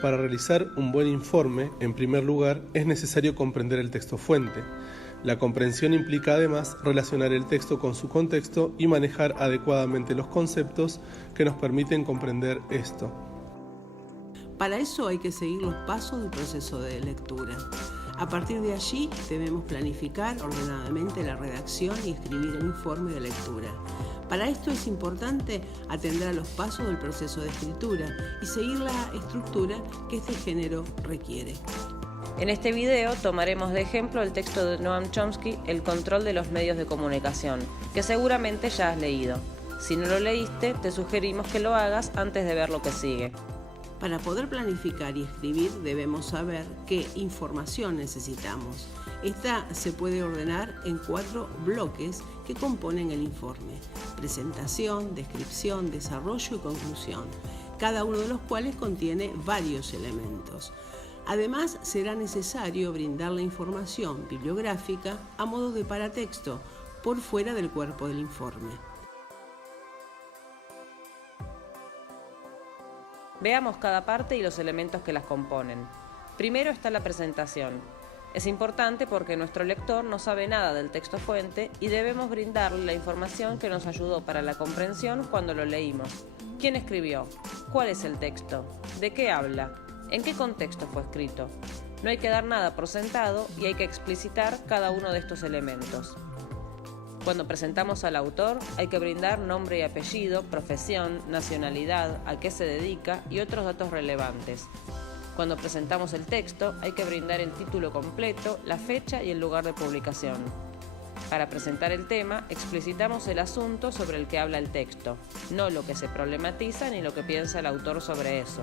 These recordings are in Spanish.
Para realizar un buen informe, en primer lugar, es necesario comprender el texto fuente. La comprensión implica además relacionar el texto con su contexto y manejar adecuadamente los conceptos que nos permiten comprender esto. Para eso hay que seguir los pasos del proceso de lectura. A partir de allí debemos planificar ordenadamente la redacción y escribir el informe de lectura. Para esto es importante atender a los pasos del proceso de escritura y seguir la estructura que este género requiere. En este video tomaremos de ejemplo el texto de Noam Chomsky, El control de los medios de comunicación, que seguramente ya has leído. Si no lo leíste, te sugerimos que lo hagas antes de ver lo que sigue. Para poder planificar y escribir debemos saber qué información necesitamos. Esta se puede ordenar en 4 bloques que componen el informe: presentación, descripción, desarrollo y conclusión, cada uno de los cuales contiene varios elementos. Además, será necesario brindar la información bibliográfica a modo de paratexto por fuera del cuerpo del informe. Veamos cada parte y los elementos que las componen. Primero está la presentación. Es importante porque nuestro lector no sabe nada del texto fuente y debemos brindarle la información que nos ayudó para la comprensión cuando lo leímos. ¿Quién escribió? ¿Cuál es el texto? ¿De qué habla? ¿En qué contexto fue escrito? No hay que dar nada por sentado y hay que explicitar cada uno de estos elementos. Cuando presentamos al autor, hay que brindar nombre y apellido, profesión, nacionalidad, a qué se dedica y otros datos relevantes. Cuando presentamos el texto, hay que brindar el título completo, la fecha y el lugar de publicación. Para presentar el tema, explicitamos el asunto sobre el que habla el texto, no lo que se problematiza ni lo que piensa el autor sobre eso.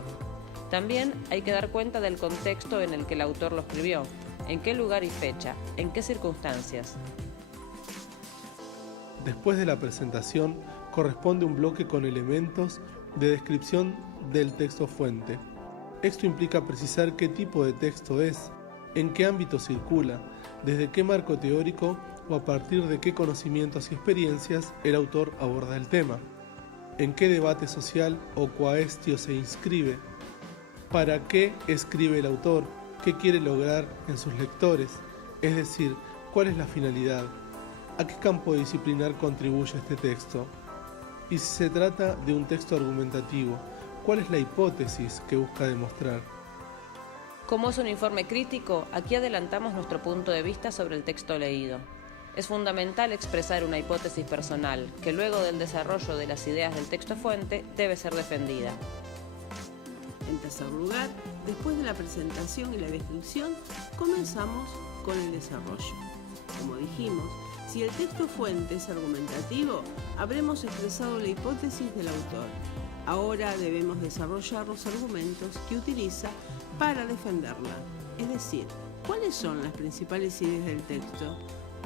También hay que dar cuenta del contexto en el que el autor lo escribió, en qué lugar y fecha, en qué circunstancias. Después de la presentación, corresponde un bloque con elementos de descripción del texto fuente. Esto implica precisar qué tipo de texto es, en qué ámbito circula, desde qué marco teórico o a partir de qué conocimientos y experiencias el autor aborda el tema, en qué debate social o coestio se inscribe, para qué escribe el autor, qué quiere lograr en sus lectores, es decir, cuál es la finalidad. ¿A qué campo disciplinar contribuye este texto? Y si se trata de un texto argumentativo, ¿cuál es la hipótesis que busca demostrar? Como es un informe crítico, aquí adelantamos nuestro punto de vista sobre el texto leído. Es fundamental expresar una hipótesis personal, que luego del desarrollo de las ideas del texto fuente debe ser defendida. En tercer lugar, después de la presentación y la descripción, comenzamos con el desarrollo. Como dijimos, si el texto fuente es argumentativo, habremos expresado la hipótesis del autor. Ahora debemos desarrollar los argumentos que utiliza para defenderla. Es decir, ¿cuáles son las principales ideas del texto?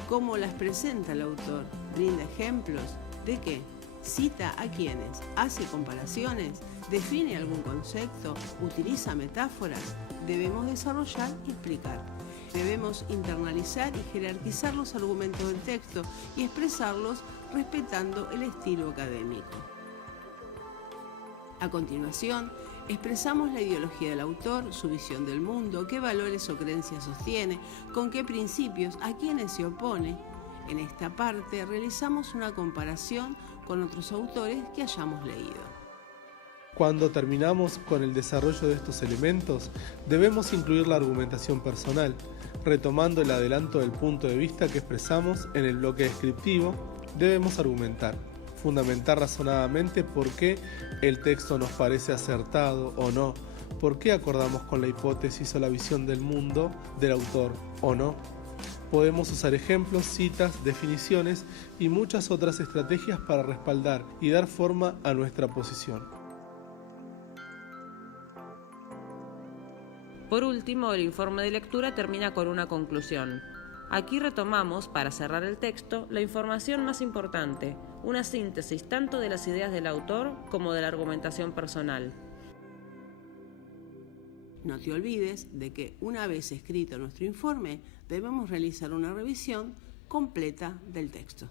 ¿Cómo las presenta el autor? ¿Brinda ejemplos? ¿De qué? ¿Cita a quiénes? ¿Hace comparaciones? ¿Define algún concepto? ¿Utiliza metáforas? Debemos desarrollar y explicar. Debemos internalizar y jerarquizar los argumentos del texto y expresarlos respetando el estilo académico. A continuación, expresamos la ideología del autor, su visión del mundo, qué valores o creencias sostiene, con qué principios, a quiénes se opone. En esta parte realizamos una comparación con otros autores que hayamos leído. Cuando terminamos con el desarrollo de estos elementos, debemos incluir la argumentación personal, retomando el adelanto del punto de vista que expresamos en el bloque descriptivo. Debemos argumentar, fundamentar razonadamente por qué el texto nos parece acertado o no, por qué acordamos con la hipótesis o la visión del mundo del autor o no. Podemos usar ejemplos, citas, definiciones y muchas otras estrategias para respaldar y dar forma a nuestra posición. Por último, el informe de lectura termina con una conclusión. Aquí retomamos, para cerrar el texto, la información más importante, una síntesis tanto de las ideas del autor como de la argumentación personal. No te olvides de que una vez escrito nuestro informe, debemos realizar una revisión completa del texto.